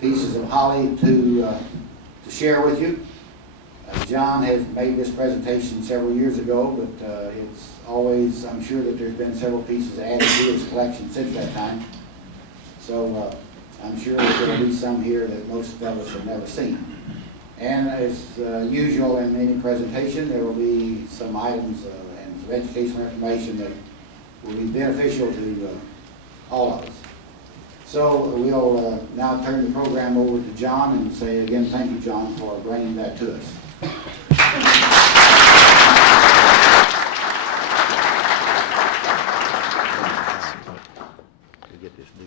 pieces of holly to share with you. John has made this presentation several years ago, but it's always, I'm sure that there's been several pieces added to his collection since that time. So I'm sure that there will be some here that most of us have never seen. And as usual in any presentation, there will be some items and some educational information that will be beneficial to all of us. So we'll now turn the program over to John and say again, thank you, John, for bringing that to us. Get this new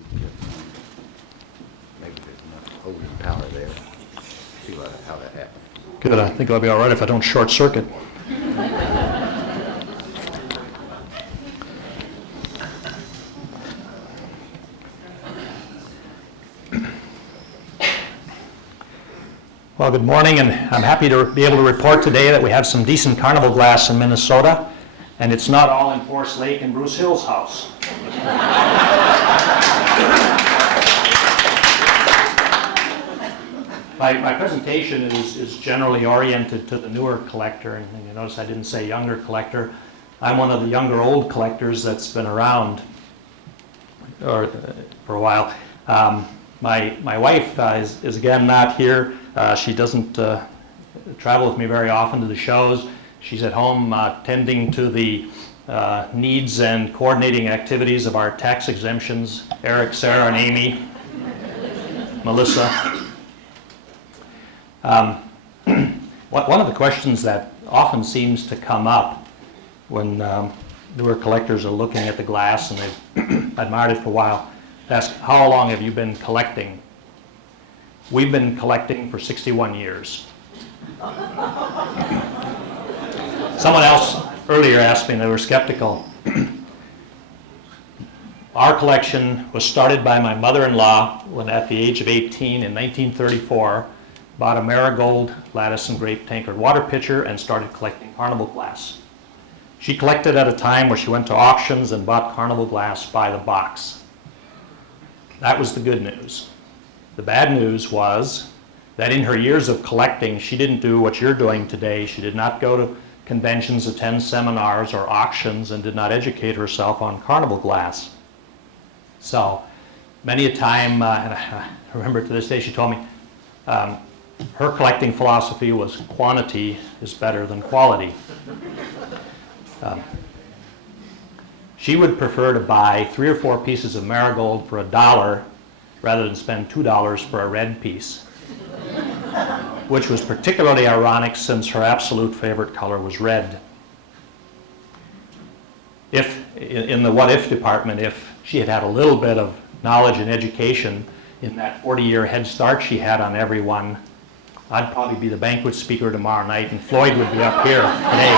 maybe there's enough holding power there. See how that happens. Good. I think I'll be all right if I don't short circuit. Well, good morning, and I'm happy to be able to report today that we have some decent carnival glass in Minnesota, and it's not all in Forest Lake and Bruce Hill's house. My presentation is generally oriented to the newer collector, and you notice I didn't say younger collector. I'm one of the younger old collectors that's been around for a while. My wife is again not here. She doesn't travel with me very often to the shows. She's at home tending to the needs and coordinating activities of our tax exemptions, Eric, Sarah, and Amy, Melissa. One of the questions that often seems to come up when newer collectors are looking at the glass and they've admired it for a while, ask, how long have you been collecting? We've been collecting for 61 years. Someone else earlier asked me, and they were skeptical. Our collection was started by my mother-in-law when at the age of 18 in 1934, bought a marigold, lattice, and grape tankard water pitcher and started collecting carnival glass. She collected at a time where she went to auctions and bought carnival glass by the box. That was the good news. The bad news was that in her years of collecting, she didn't do what you're doing today. She did not go to conventions, attend seminars or auctions, and did not educate herself on carnival glass. So many a time, and I remember to this day, she told me, her collecting philosophy was quantity is better than quality. She would prefer to buy 3 or 4 pieces of marigold for $1 rather than spend $2 for a red piece, which was particularly ironic since her absolute favorite color was red. If, in the what if department, if she had had a little bit of knowledge and education in that 40-year head start she had on everyone, I'd probably be the banquet speaker tomorrow night and Floyd would be up here today.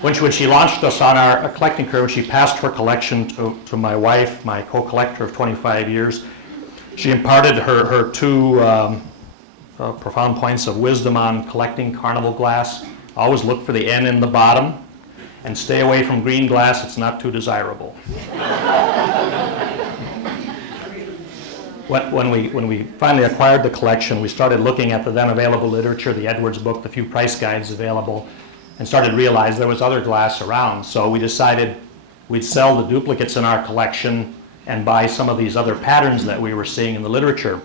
When she launched us on our collecting career, when she passed her collection to my wife, my co-collector of 25 years, she imparted her 2 profound points of wisdom on collecting carnival glass. Always look for the N in the bottom and stay away from green glass. It's not too desirable. When we finally acquired the collection, we started looking at the then available literature, the Edwards book, the few price guides available, and started to realize there was other glass around. So we decided we'd sell the duplicates in our collection and buy some of these other patterns that we were seeing in the literature.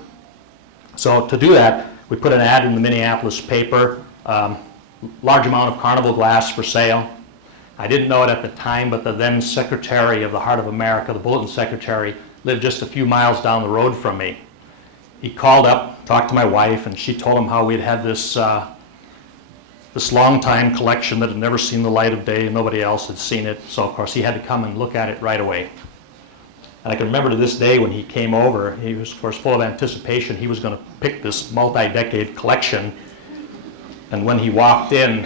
So to do that, we put an ad in the Minneapolis paper, large amount of carnival glass for sale. I didn't know it at the time, but the then Secretary of the Heart of America, the Bulletin Secretary, lived just a few miles down the road from me. He called up, talked to my wife, and she told him how we'd had this long-time collection that had never seen the light of day and nobody else had seen it. So, of course, he had to come and look at it right away. And I can remember to this day when he came over, he was, of course, full of anticipation. He was going to pick this multi-decade collection. And when he walked in,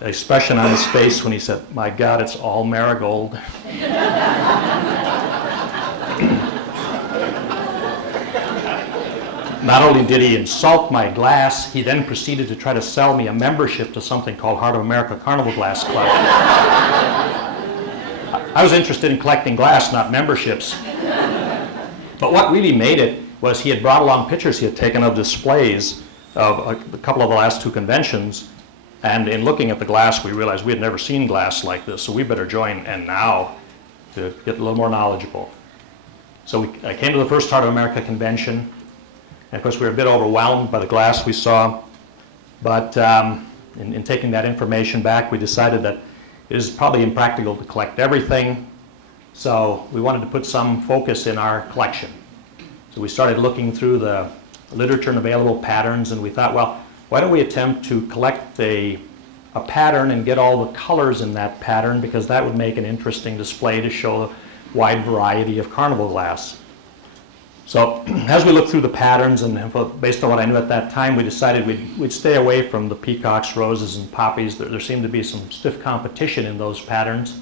the expression on his face when he said, "My God, it's all marigold." Not only did he insult my glass, he then proceeded to try to sell me a membership to something called Heart of America Carnival Glass Club. I was interested in collecting glass, not memberships. But what really made it was he had brought along pictures he had taken of displays of a couple of the last two conventions, and in looking at the glass, we realized we had never seen glass like this, so we better join and now to get a little more knowledgeable. So I came to the first Heart of America convention, and of course we were a bit overwhelmed by the glass we saw, but in taking that information back, we decided that it is probably impractical to collect everything, so we wanted to put some focus in our collection. So we started looking through the literature and available patterns, and we thought, well, why don't we attempt to collect a pattern and get all the colors in that pattern, because that would make an interesting display to show a wide variety of carnival glass. So as we looked through the patterns, and based on what I knew at that time, we decided we'd stay away from the peacocks, roses, and poppies. There seemed to be some stiff competition in those patterns.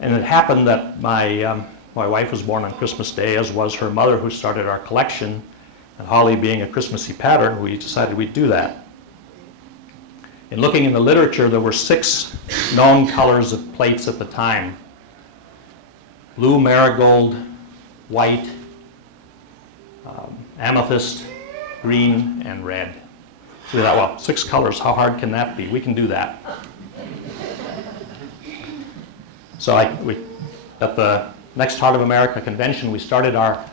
And it happened that my wife was born on Christmas Day, as was her mother, who started our collection. And Holly being a Christmassy pattern, we decided we'd do that. In looking in the literature, there were 6 known colors of plates at the time: blue, marigold, white, amethyst, green, and red. So we thought, well, 6 colors, how hard can that be? We can do that. So at the next Heart of America convention, we started our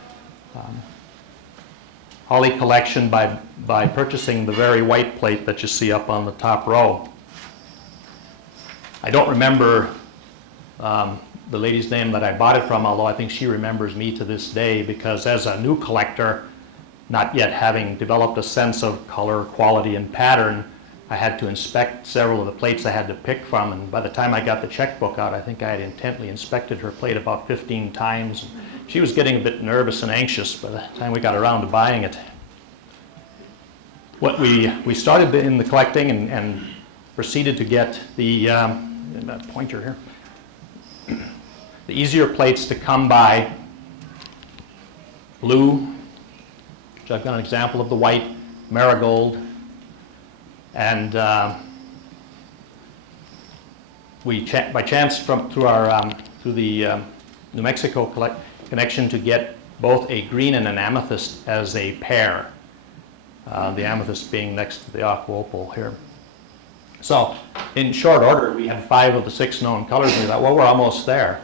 Holly collection by purchasing the very white plate that you see up on the top row. I don't remember the lady's name that I bought it from, although I think she remembers me to this day, because as a new collector, not yet having developed a sense of color, quality, and pattern, I had to inspect several of the plates I had to pick from, and by the time I got the checkbook out, I think I had intently inspected her plate about 15 times. She was getting a bit nervous and anxious by the time we got around to buying it. What we started in the collecting and proceeded to get the pointer here, the easier plates to come by: blue, which I've got an example of the white, marigold, and we by chance through the New Mexico connection to get both a green and an amethyst as a pair. The amethyst being next to the aqua opal here. So in short order, we had 5 of the 6 known colors, and we thought, well, we're almost there.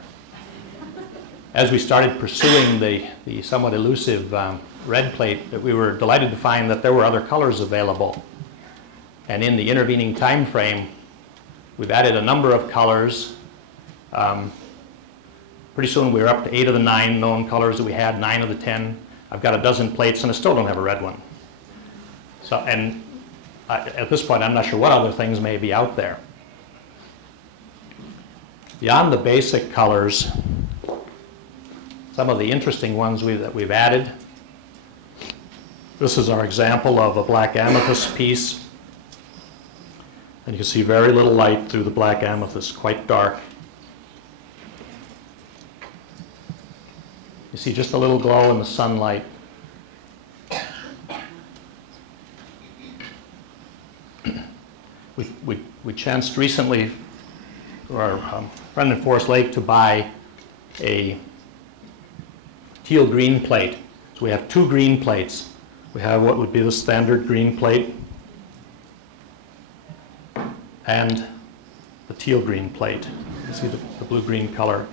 As we started pursuing the somewhat elusive red plate, we were delighted to find that there were other colors available. And in the intervening time frame, we've added a number of colors. Pretty soon we were up to 8 of the 9 known colors that we had, 9 of the 10. I've got a dozen plates, and I still don't have a red one. So, and at this point, I'm not sure what other things may be out there. Beyond the basic colors, some of the interesting ones that we've added. This is our example of a black amethyst piece. And you can see very little light through the black amethyst, quite dark. You see just a little glow in the sunlight. We chanced recently, through our friend in Forest Lake, to buy a teal green plate. So we have 2 green plates. We have what would be the standard green plate and the teal green plate. You see the blue-green color.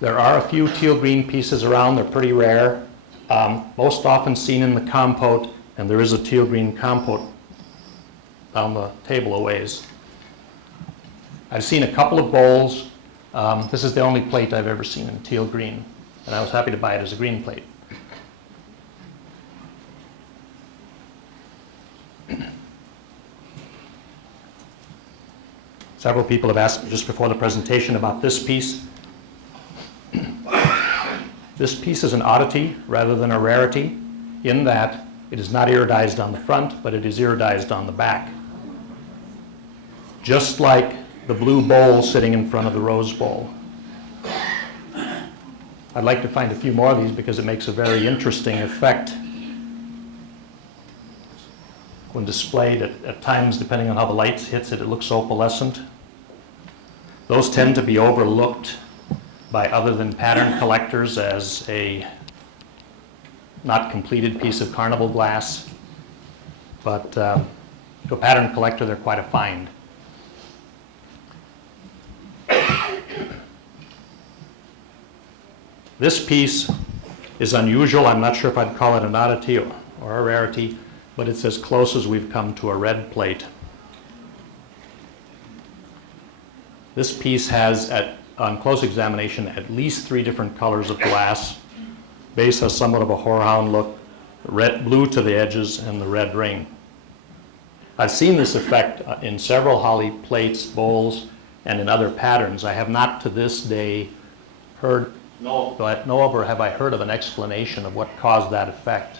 There are a few teal green pieces around. They're pretty rare. Most often seen in the compote, and there is a teal green compote down the table a ways. I've seen a couple of bowls. This is the only plate I've ever seen in teal green, and I was happy to buy it as a green plate. Several people have asked me just before the presentation about this piece. This piece is an oddity rather than a rarity, in that it is not iridized on the front, but it is iridized on the back. Just like the blue bowl sitting in front of the rose bowl. I'd like to find a few more of these because it makes a very interesting effect when displayed at times, depending on how the light hits it, it looks opalescent. Those tend to be overlooked by other than pattern collectors as a not completed piece of Carnival glass, but to a pattern collector, they're quite a find. This piece is unusual. I'm not sure if I'd call it an oddity or a rarity, but it's as close as we've come to a red plate. This piece has, on close examination, at least 3 different colors of glass. Base has somewhat of a horehound look, blue to the edges, and the red ring. I've seen this effect in several holly plates, bowls, and in other patterns. I have not to this day know of or have I heard of an explanation of what caused that effect.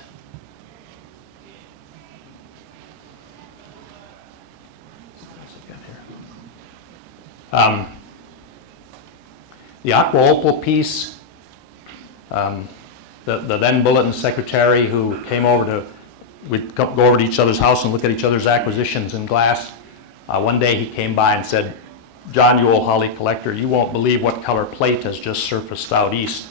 The aqua opal piece, the then bulletin secretary who came over to, we'd go over to each other's house and look at each other's acquisitions in glass. One day he came by and said, "John, you old holly collector, you won't believe what color plate has just surfaced out east."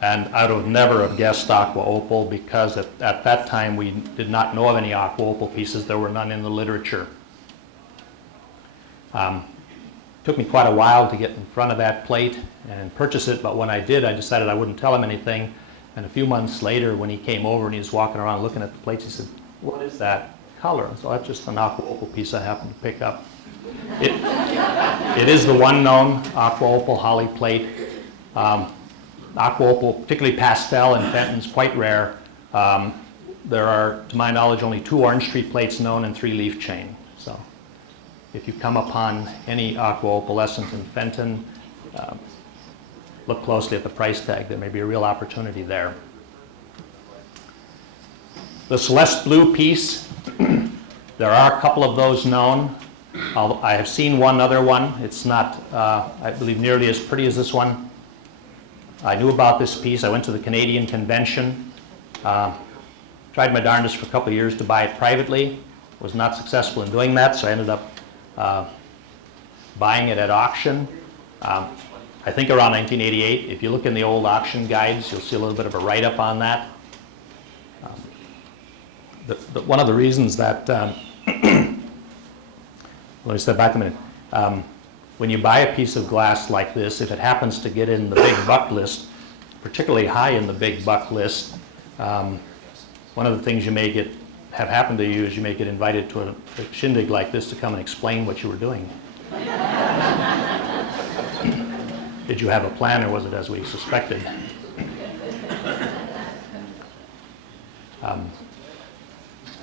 And I would never have guessed aqua opal because at that time we did not know of any aqua opal pieces. There were none in the literature. Took me quite a while to get in front of that plate and purchase it, but when I did, I decided I wouldn't tell him anything. And a few months later, when he came over and he was walking around looking at the plates, he said, "What is that color?" So that's just an aqua opal piece I happened to pick up. It is the one known aqua opal holly plate. Aqua opal, particularly pastel and Fenton's, quite rare. There are, to my knowledge, only 2 orange tree plates known and 3 leaf chain. So if you come upon any aqua opalescent in Fenton, look closely at the price tag. There may be a real opportunity there. The Celeste blue piece, there are a couple of those known. I have seen one other one. It's not, I believe, nearly as pretty as this one. I knew about this piece. I went to the Canadian convention. Tried my darndest for a couple of years to buy it privately. Was not successful in doing that, so I ended up buying it at auction. I think around 1988. If you look in the old auction guides, you'll see a little bit of a write-up on that. One of the reasons that, let me step back a minute. When you buy a piece of glass like this, if it happens to get in the big buck list, particularly high in the big buck list, one of the things you may have happened to you is you may get invited to a shindig like this to come and explain what you were doing. Did you have a plan, or was it as we suspected?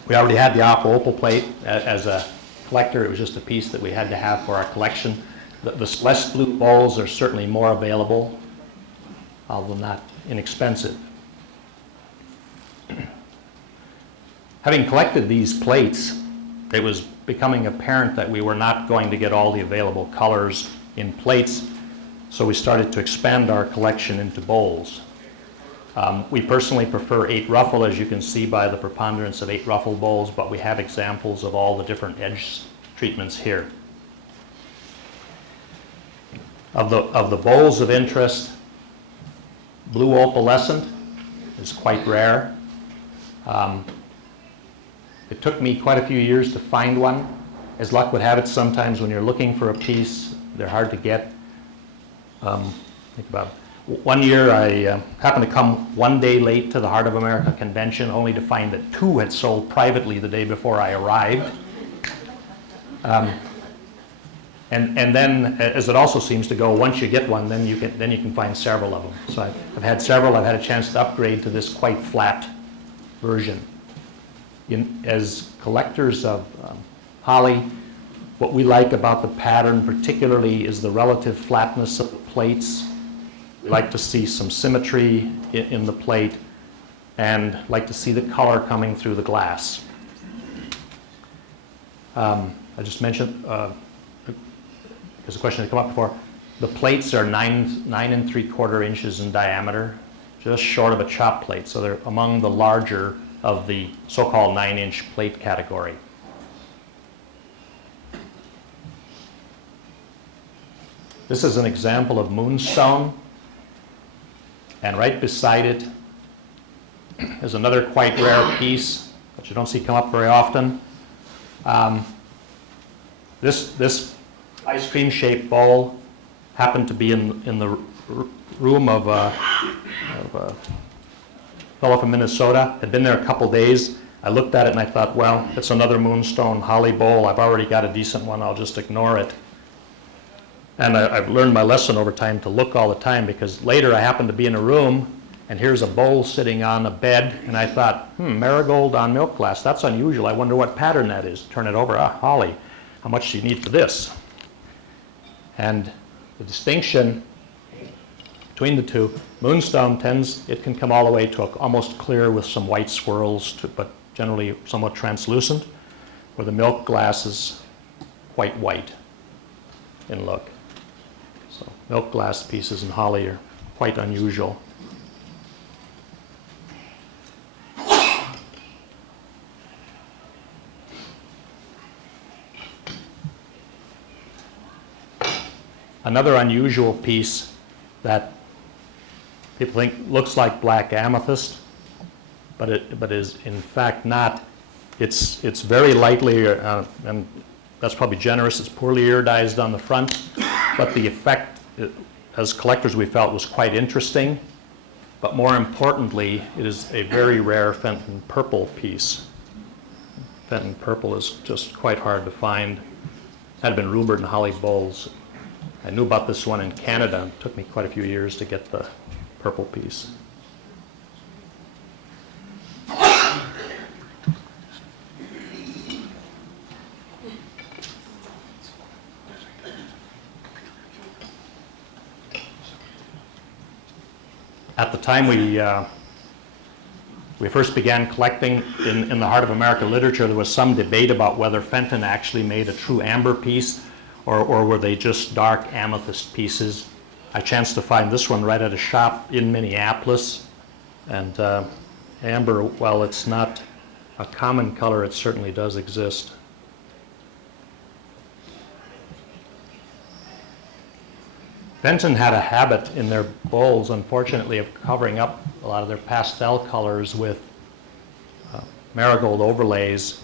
We already had the aqua opal plate. As a collector, it was just a piece that we had to have for our collection. The Celeste blue bowls are certainly more available, although not inexpensive. Having collected these plates, it was becoming apparent that we were not going to get all the available colors in plates, so we started to expand our collection into bowls. We personally prefer 8 ruffle, as you can see by the preponderance of 8 ruffle bowls, but we have examples of all the different edge treatments here. Of the bowls of interest, blue opalescent is quite rare. It took me quite a few years to find one. As luck would have it, sometimes when you're looking for a piece, they're hard to get. Think about it. One year I happened to come one day late to the Heart of America convention, only to find that 2 had sold privately the day before I arrived. And then, as it also seems to go, once you get one, then you can find several of them. So I've had several. I've had a chance to upgrade to this quite flat version. As collectors of holly, what we like about the pattern particularly is the relative flatness of the plates. We like to see some symmetry in the plate and like to see the color coming through the glass. I just mentioned, there's a question that came up before, the plates are 9 3/4 inches in diameter, just short of a chop plate, so they're among the larger of the so-called 9-inch plate category. This is an example of moonstone, and right beside it is another quite rare piece that you don't see come up very often. This ice cream shaped bowl happened to be in the room of a fellow from Minnesota. Had been there a couple days. I looked at it and I thought, well, it's another moonstone holly bowl. I've already got a decent one. I'll just ignore it. And I've learned my lesson over time to look all the time, because later I happened to be in a room and here's a bowl sitting on a bed, and I thought, marigold on milk glass, that's unusual. I wonder what pattern that is. Turn it over, holly. How much do you need for this? And the distinction between the two, moonstone it can come all the way to almost clear with some white swirls, but generally somewhat translucent, where the milk glass is quite white in look. So milk glass pieces in holly are quite unusual. Another unusual piece that people think looks like black amethyst, but is in fact not. It's very lightly, and that's probably generous, it's poorly iridized on the front, but the effect, as collectors we felt, was quite interesting. But more importantly, it is a very rare Fenton purple piece. Fenton purple is just quite hard to find. Had been rumored in holly bowls. I knew about this one in Canada. It took me quite a few years to get the purple piece. At the time we first began collecting in the Heart of America literature, there was some debate about whether Fenton actually made a true amber piece, or were they just dark amethyst pieces. I chanced to find this one right at a shop in Minneapolis, and amber, while it's not a common color, it certainly does exist. Fenton had a habit in their bowls, unfortunately, of covering up a lot of their pastel colors with marigold overlays.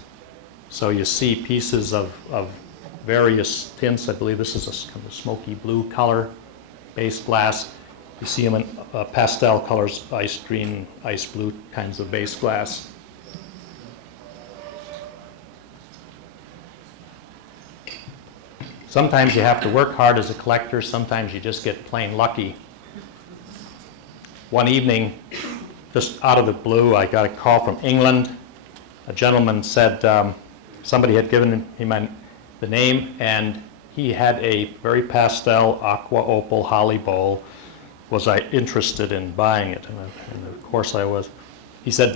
So you see pieces of various tints. I believe this is a kind of smoky blue color, base glass. You see them in pastel colors, ice green, ice blue kinds of base glass. Sometimes you have to work hard as a collector, sometimes you just get plain lucky. One evening, just out of the blue, I got a call from England. A gentleman said somebody had given him the name, and he had a very pastel aqua opal holly bowl. Was I interested in buying it? And of course I was. He said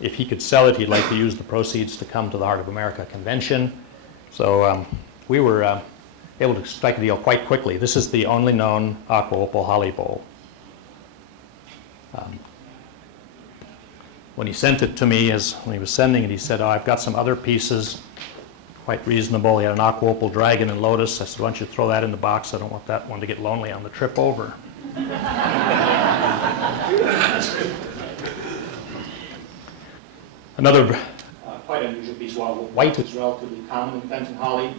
if he could sell it, he'd like to use the proceeds to come to the Heart of America convention. So we were able to strike a deal quite quickly. This is the only known aqua opal holly bowl. When he sent it to me, when he was sending it, he said, "Oh, I've got some other pieces, quite reasonable." He had an aqua opal dragon and lotus. I said, "Why don't you throw that in the box? I don't want that one to get lonely on the trip over." Another quite unusual piece. While white is relatively common in Fenton holly,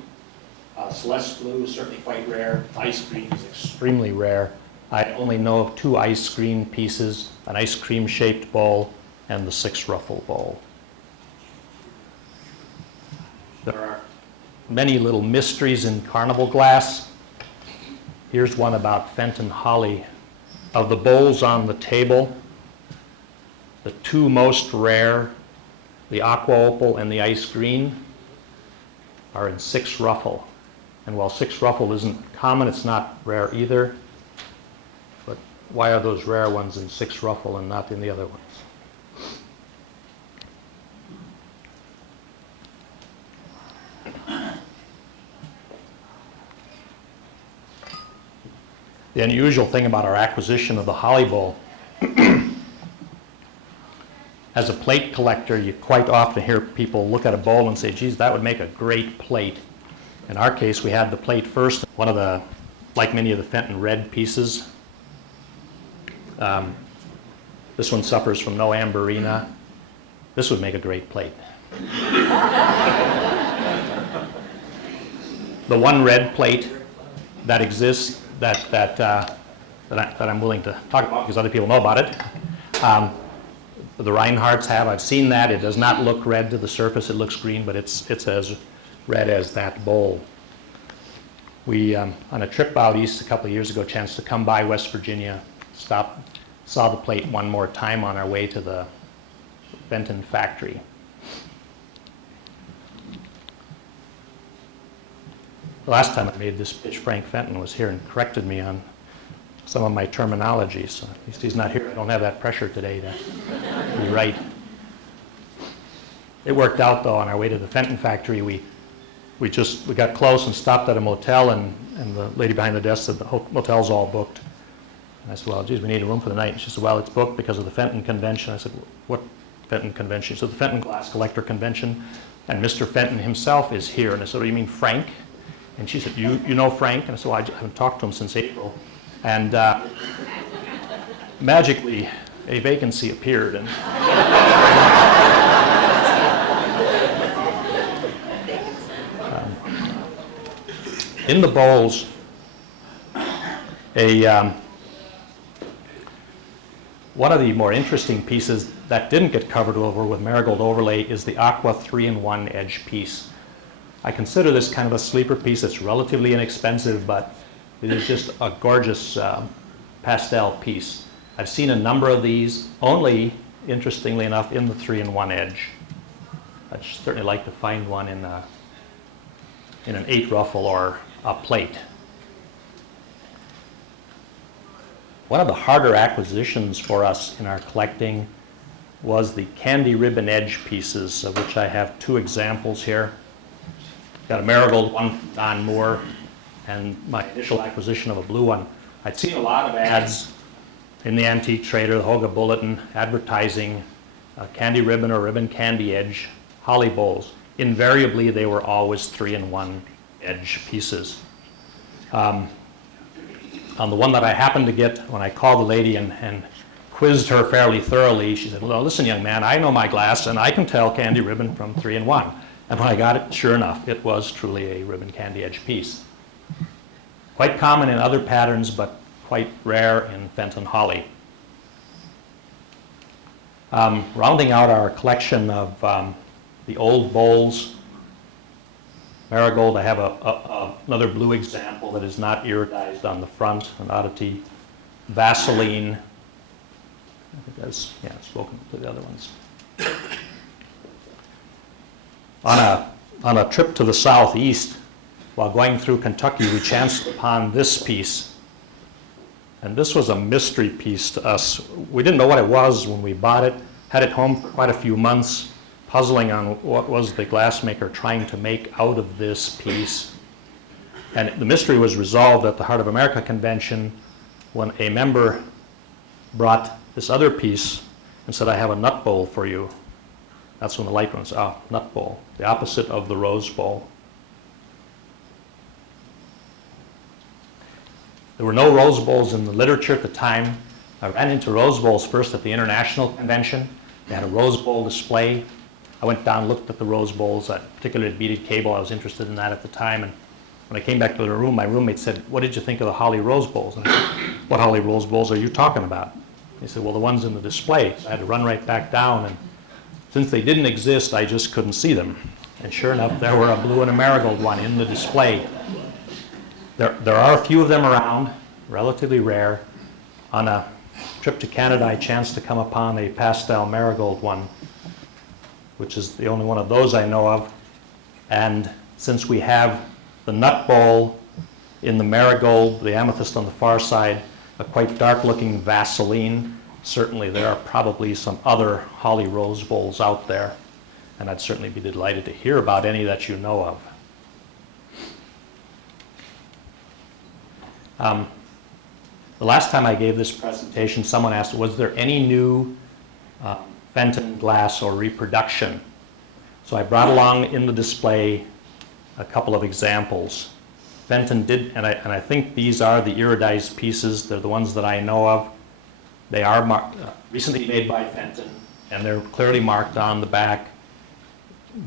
Celeste blue is certainly quite rare. Ice green is extremely rare. I only know of two ice green pieces, an ice cream shaped bowl and the 6-ruffle bowl. There are many little mysteries in Carnival glass. Here's one about Fenton holly. Of the bowls on the table, the two most rare, the aqua opal and the ice green, are in 6-ruffle. And while 6-ruffle isn't common, it's not rare either. But why are those rare ones in 6-ruffle and not in the other ones? The unusual thing about our acquisition of the holly bowl, and As a plate collector, you quite often hear people look at a bowl and say, geez, that would make a great plate. In our case, we had the plate first. One of the, like many of the Fenton red pieces. This one suffers from no amberina. This would make a great plate. The one red plate that exists that I'm willing to talk about because other people know about it. The Reinhardts have. I've seen that. It does not look red to the surface. It looks green, but it's as red as that bowl. We, on a trip out east a couple of years ago, chanced to come by West Virginia, stopped, saw the plate one more time on our way to the Benton factory. The last time I made this pitch, Frank Fenton was here and corrected me on some of my terminology, so at least he's not here. I don't have that pressure today to be right. It worked out, though. On our way to the Fenton factory, we got close and stopped at a motel, and the lady behind the desk said the motel's all booked. And I said, well, geez, we need a room for the night. And she said, well, it's booked because of the Fenton convention. I said, what Fenton convention? She said, the Fenton Glass Collector Convention, and Mr. Fenton himself is here. And I said, what do you mean, Frank? And she said, you know Frank? And I said, well, I haven't talked to him since April. And magically, a vacancy appeared. And in the bowls, one of the more interesting pieces that didn't get covered over with marigold overlay is the Aqua 3-in-1 edge piece. I consider this kind of a sleeper piece. It's relatively inexpensive, but it is just a gorgeous pastel piece. I've seen a number of these, only, interestingly enough, in the 3-in-1 edge. I'd certainly like to find one in an 8 ruffle or a plate. One of the harder acquisitions for us in our collecting was the candy ribbon edge pieces, of which I have 2 examples here. Got a marigold one from Don Moore, and my initial acquisition of a blue one. I'd seen a lot of ads in the Antique Trader, the Hoga Bulletin, advertising candy ribbon or ribbon candy edge holly bowls. Invariably, they were always 3-in-1 edge pieces. On the one that I happened to get, when I called the lady and quizzed her fairly thoroughly, she said, well, listen, young man, I know my glass, and I can tell candy ribbon from 3-in-1. And when I got it, sure enough, it was truly a ribbon candy edge piece. Quite common in other patterns, but quite rare in Fenton holly. Rounding out our collection of the old bowls, marigold, I have another blue example that is not iridized on the front, an oddity. Vaseline, I think that's, yeah, I've spoken to the other ones. On a trip to the southeast, while going through Kentucky, we chanced upon this piece. And this was a mystery piece to us. We didn't know what it was when we bought it, had it home for quite a few months, puzzling on what was the glassmaker trying to make out of this piece. And the mystery was resolved at the Heart of America convention when a member brought this other piece and said, I have a nut bowl for you. That's when the light went, nut bowl, the opposite of the rose bowl. There were no rose bowls in the literature at the time. I ran into rose bowls first at the International Convention. They had a rose bowl display. I went down, looked at the rose bowls, particularly at beaded cable. I was interested in that at the time. And when I came back to the room, my roommate said, what did you think of the holly rose bowls? And I said, what holly rose bowls are you talking about? He said, well, the ones in the display. So I had to run right back down. And since they didn't exist, I just couldn't see them. And sure enough, there were a blue and a marigold one in the display. There are a few of them around, relatively rare. On a trip to Canada, I chanced to come upon a pastel marigold one, which is the only one of those I know of. And since we have the nut bowl in the marigold, the amethyst on the far side, a quite dark-looking Vaseline, certainly there are probably some other holly rose bowls out there, and I'd certainly be delighted to hear about any that you know of. The last time I gave this presentation, someone asked, was there any new Fenton glass or reproduction. So I brought along in the display a couple of examples. Fenton did, and I think these are the iridized pieces. They're the ones that I know of. They are recently made by Fenton, and they're clearly marked on the back.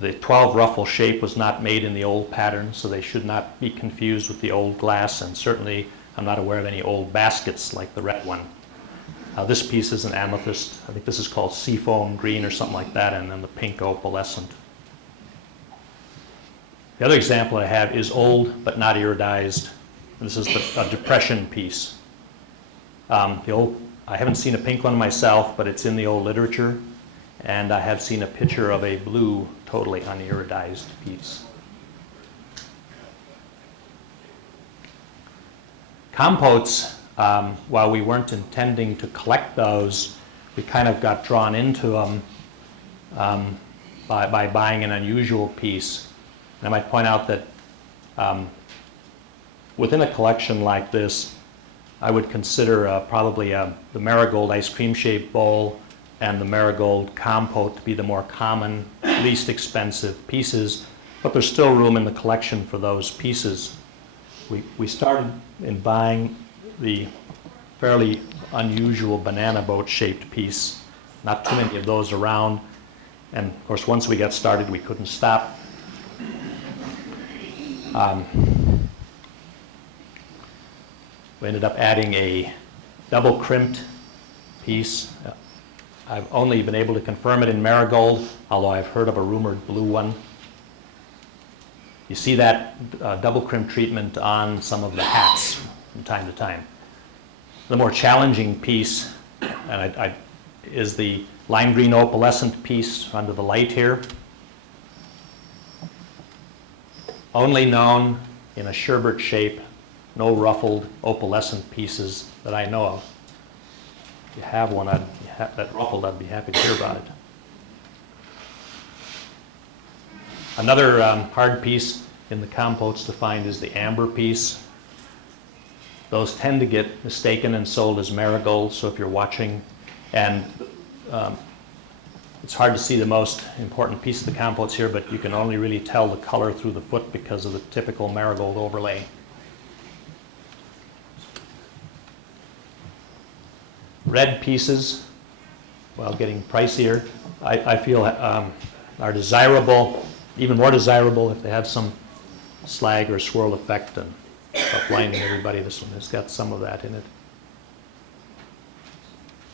The 12 ruffle shape was not made in the old pattern, so they should not be confused with the old glass, and certainly I'm not aware of any old baskets like the red one. This piece is an amethyst. I think this is called seafoam green or something like that, and then the pink opalescent. The other example I have is old but not iridized. This is a depression piece. I haven't seen a pink one myself, but it's in the old literature. And I have seen a picture of a blue, totally uniridized piece. Compotes, while we weren't intending to collect those, we kind of got drawn into them by buying an unusual piece. And I might point out that within a collection like this, I would consider probably the marigold ice cream shaped bowl and the marigold compote to be the more common, least expensive pieces, but there's still room in the collection for those pieces. We started in buying the fairly unusual banana boat shaped piece. Not too many of those around, and of course once we got started we couldn't stop. We ended up adding a double crimped piece. I've only been able to confirm it in marigold, although I've heard of a rumored blue one. You see that double crimp treatment on some of the hats from time to time. The more challenging piece is the lime green opalescent piece under the light here. Only known in a sherbet shape, no ruffled opalescent pieces that I know of. If you have one that ruffled, I'd be happy to hear about it. Another hard piece in the compotes to find is the amber piece. Those tend to get mistaken and sold as marigolds, so if you're watching, and it's hard to see the most important piece of the compotes here, but you can only really tell the color through the foot because of the typical marigold overlay. Red pieces, while getting pricier, I feel are desirable, even more desirable if they have some slag or swirl effect. And without blinding everybody, this one has got some of that in it.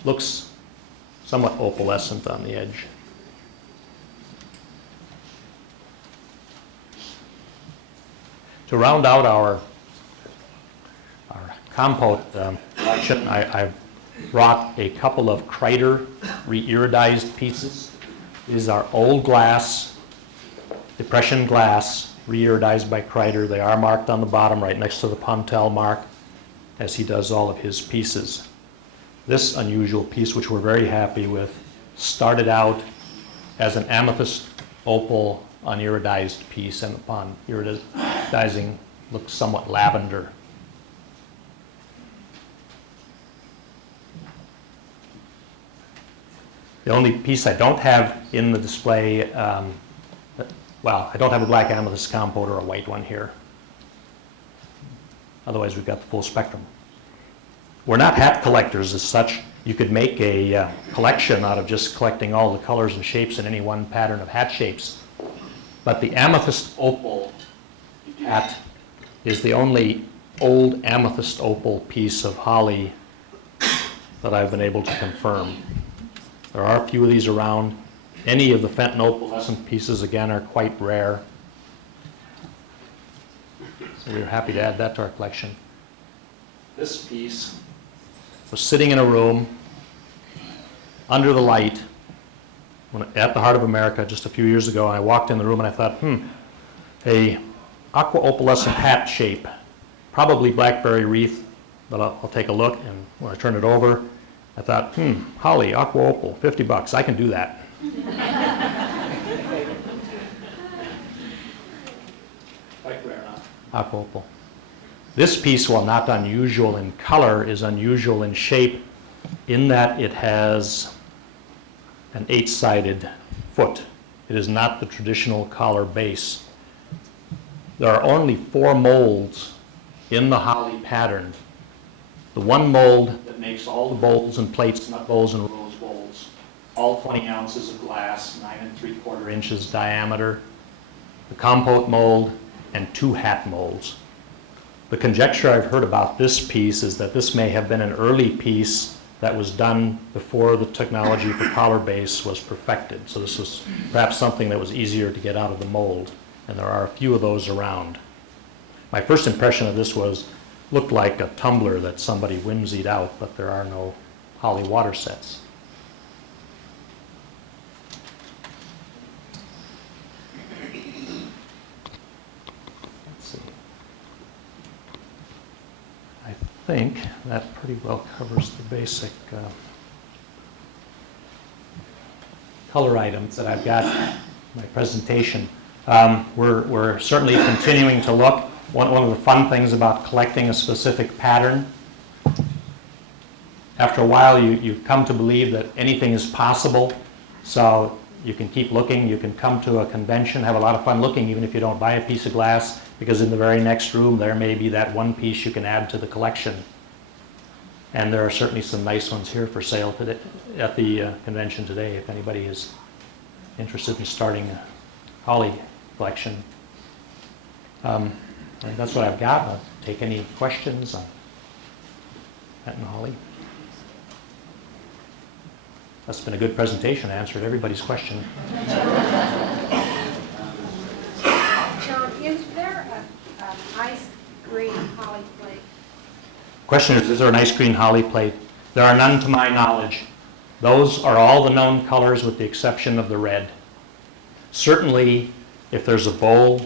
Looks somewhat opalescent on the edge. To round out our compote collection, I've brought a couple of Kreider re-iridized pieces. These are old glass, depression glass, re-iridized by Kreider. They are marked on the bottom right next to the Pontel mark, as he does all of his pieces. This unusual piece, which we're very happy with, started out as an amethyst opal uniridized piece, and upon iridizing looks somewhat lavender. The only piece I don't have in the display, well, I don't have a black amethyst compote or a white one here. Otherwise, we've got the full spectrum. We're not hat collectors as such. You could make a collection out of just collecting all the colors and shapes in any one pattern of hat shapes. But the amethyst opal hat is the only old amethyst opal piece of holly that I've been able to confirm. There are a few of these around. Any of the Fenton opalescent pieces, again, are quite rare. So we were happy to add that to our collection. This piece was sitting in a room under the light at the Heart of America just a few years ago, and I walked in the room and I thought, a aqua opalescent hat shape, probably blackberry wreath, but I'll take a look, and when I turn it over, I thought, holly, aqua opal, $50, I can do that. Quite rare, huh? Aqua opal. This piece, while not unusual in color, is unusual in shape in that it has an 8-sided foot. It is not the traditional collar base. There are only 4 molds in the holly pattern. The one mold that makes all the bowls and plates, nut bowls and rose bowls, all 20 ounces of glass, 9 3/4 inches diameter, the compote mold, and 2 hat molds. The conjecture I've heard about this piece is that this may have been an early piece that was done before the technology for collar base was perfected. So this was perhaps something that was easier to get out of the mold, and there are a few of those around. My first impression of this looked like a tumbler that somebody whimsied out, but there are no holly water sets. Let's see. I think that pretty well covers the basic color items that I've got in my presentation. We're certainly continuing to look. One of the fun things about collecting a specific pattern, after a while you come to believe that anything is possible, so you can keep looking. You can come to a convention, have a lot of fun looking, even if you don't buy a piece of glass, because in the very next room there may be that one piece you can add to the collection. And there are certainly some nice ones here for sale today, at the convention today, if anybody is interested in starting a holly collection. And that's what I've got. I'll take any questions on patent holly. That's been a good presentation. I answered everybody's question. John, is there an ice cream holly plate? Question is there an ice cream holly plate? There are none to my knowledge. Those are all the known colors with the exception of the red. Certainly, if there's a bowl,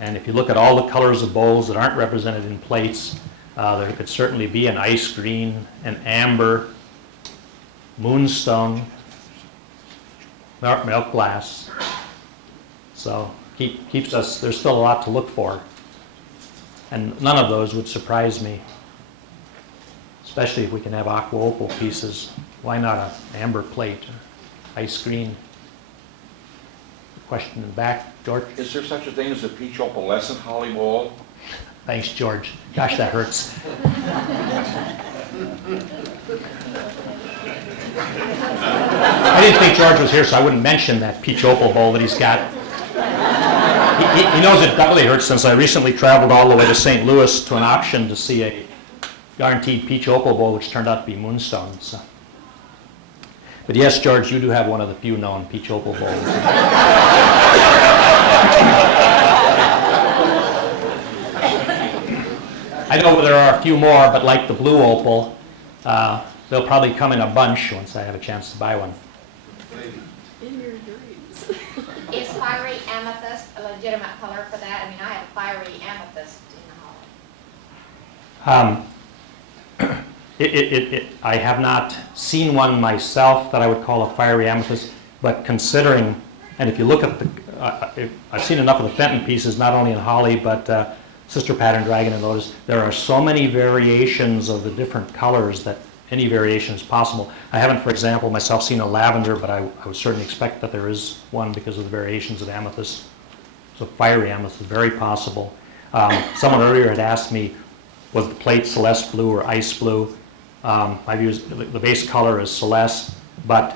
and if you look at all the colors of bowls that aren't represented in plates, there could certainly be an ice green, an amber, moonstone, milk glass. So keeps us, there's still a lot to look for. And none of those would surprise me, especially if we can have aqua opal pieces. Why not an amber plate, ice green? Question in the back, George? Is there such a thing as a peach opalescent holly ball? Thanks, George. Gosh, that hurts. I didn't think George was here, so I wouldn't mention that peach opal bowl that he's got. He knows it doubly hurts since I recently traveled all the way to St. Louis to an auction to see a guaranteed peach opal bowl, which turned out to be moonstone. So. But yes, George, you do have one of the few known peach opal bowls. I know there are a few more, but like the blue opal, they'll probably come in a bunch once I have a chance to buy one. In your dreams. Is fiery amethyst a legitimate color for that? I mean, I have fiery amethyst in the holly. I have not seen one myself that I would call a fiery amethyst, but considering, and if you look at the, I've seen enough of the Fenton pieces, not only in holly, but sister pattern, dragon, and lotus. There are so many variations of the different colors that any variation is possible. I haven't, for example, myself seen a lavender, but I would certainly expect that there is one because of the variations of amethyst. So fiery amethyst is very possible. Someone earlier had asked me, was the plate Celeste blue or ice blue? My view is the base color is Celeste, but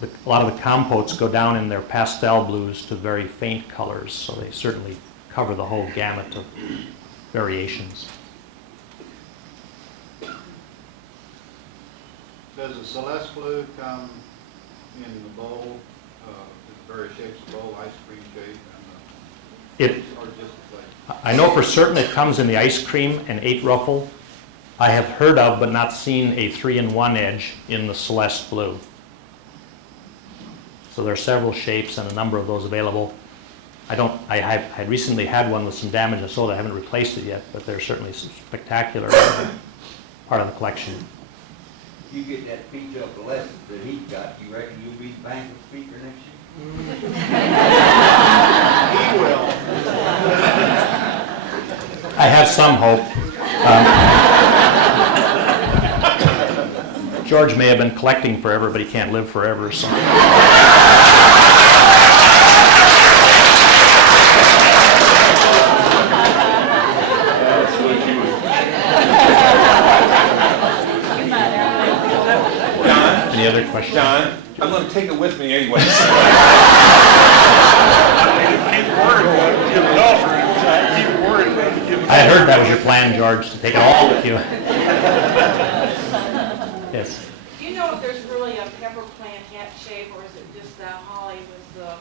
a lot of the compotes go down in their pastel blues to very faint colors, so they certainly cover the whole gamut of variations. Does the Celeste blue come in the bowl, the various shapes of bowl, ice cream shape, or just the plate? I know for certain it comes in the ice cream and 8 ruffle. I have heard of but not seen a 3-in-1 edge in the Celeste blue. So there are several shapes and a number of those available. I recently had one with some damage and sold. I haven't replaced it yet, but they're certainly spectacular part of the collection. You get that peach opalescent that he's got, you reckon you'll be the banquet speaker next year? He will. I have some hope. George may have been collecting forever, but he can't live forever, so. Any other questions? John, I'm gonna take it with me anyway. I had heard that was your plan, George, to take it all with you. Yes. Do you know if there's really a pepper plant hat shape, or is it just that holly with the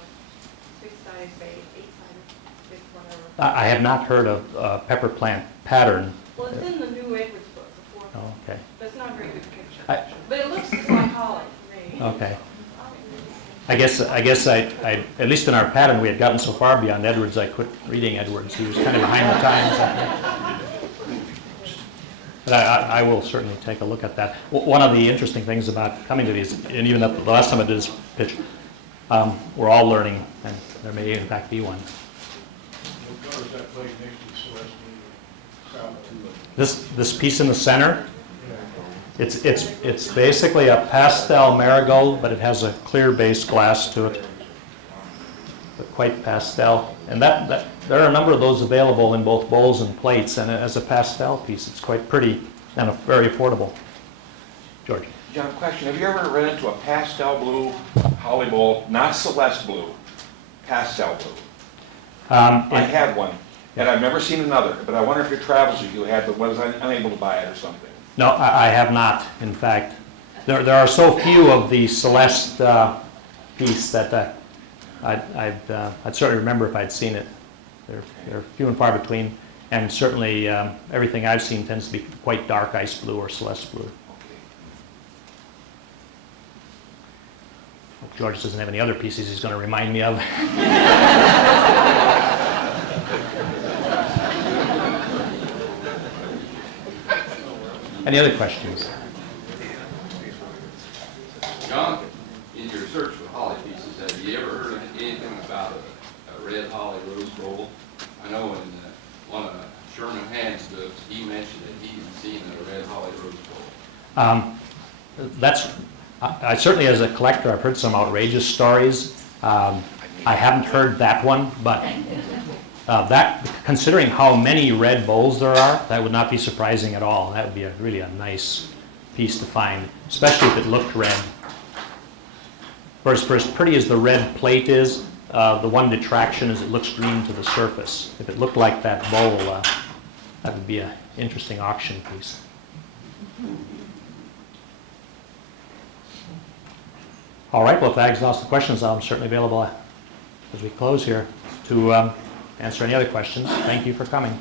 six-sided base, eight-sided, six, whatever? I have not heard of pepper plant pattern. Well, it's in the New Edwards book, the fourth Oh, one. okay. But it's not a very good picture. I- But it looks just like holly to me. Okay. I guess I at least in our pattern, we had gotten so far beyond Edwards, I quit reading Edwards. He was kind of behind the times, I think. But I will certainly take a look at that. One of the interesting things about coming to these, and even the last time I did this pitch, we're all learning, and there may in fact be one. This piece in the center, it's basically a pastel marigold, but it has a clear base glass to it, but quite pastel. And that there are a number of those available in both bowls and plates, and as a pastel piece, it's quite pretty and very affordable. George? John, question, have you ever run into a pastel blue holly bowl, not Celeste blue, pastel blue? I had one, and I've never seen another, but I wonder if your travels you had, but was unable to buy it or something. No, I have not, in fact. There are so few of the Celeste piece that I'd certainly remember if I'd seen it. They're few and far between, and certainly everything I've seen tends to be quite dark ice blue or Celeste blue. Hope George doesn't have any other pieces he's going to remind me of. Any other questions? John, in your search for holly pieces, have you ever heard anything about a red holly rose bowl? I know in one of Sherman Hand's books, he mentioned that he had seen a red holly rose bowl. I certainly, as a collector, I've heard some outrageous stories. I haven't heard that one, but considering how many red bowls there are, that would not be surprising at all. That would be really a nice piece to find, especially if it looked red. For as pretty as the red plate is, the one detraction is it looks green to the surface. If it looked like that bowl, that would be an interesting auction piece. All right, well, if that exhausts the questions, I'm certainly available as we close here to answer any other questions. Thank you for coming.